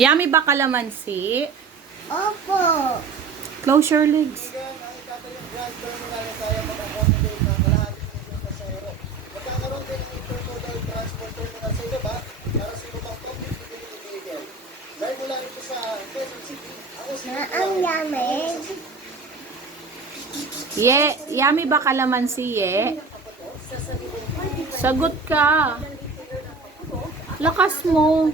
Yummy ba kalamansi? Opo. Close your legs. Na ang lamig. Yummy ba kalamansi, ye? Sagot ka. Lakas mo.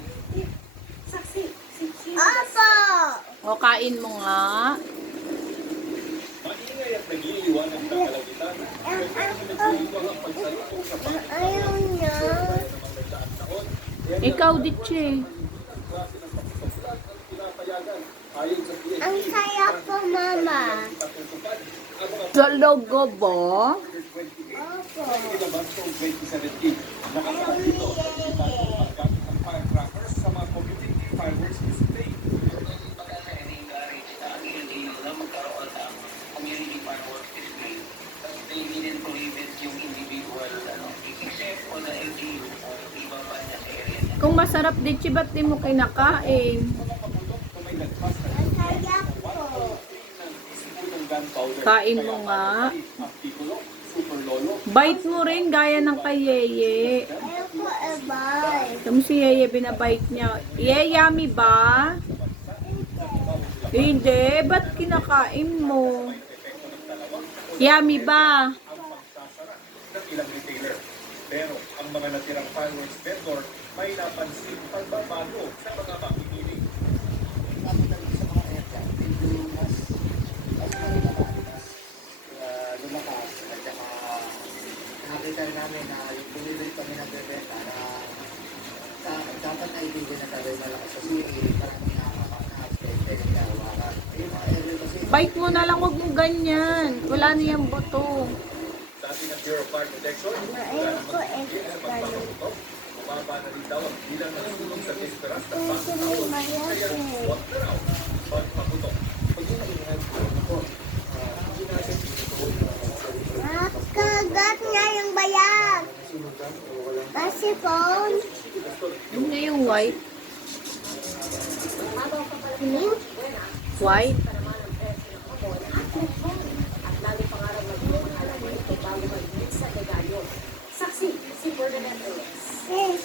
Opo. O, kain mo nga. Ayaw niya. Ikaw, Diche. Ang saya po, Mama. Sa logo ba? Opo. Kung masarap, Diche, ba't di mo kinakain? Ang saya po. Kain mo nga. Bite mo rin, gaya ng kay Yeye. Ayaw po, ebay. Tama si Yeye, binabite niya. Yummy ba? Hindi, ba't kinakain mo? Yummy ba? Ng ilang retailer. Pero ang mga natirang fireworks vendor may napansin pagbabago sa mga mamimili. Lumakas at saka nakita namin na yung delivery kami nagbebenta na dapat na ibigay na talaga malakas kasi maraming nakaka-expected na hawakan. Yung mga area kasi Bite mo na lang, huwag mo ganyan. Wala niyang buto. Dati ng Bureau of Fire Protection, Ayaw po, ebay. bumaba na rin daw ang bilang ng sulong sa Desperas na Ayaw bang po, taon. Kaya mayroon. huwag na raw pagpaputok. pag yung maingat po, hindi natin Nakagat niya yung bayag. sinugan o walang Kasi phone. Yun na yung white. Hmm? White? Yes.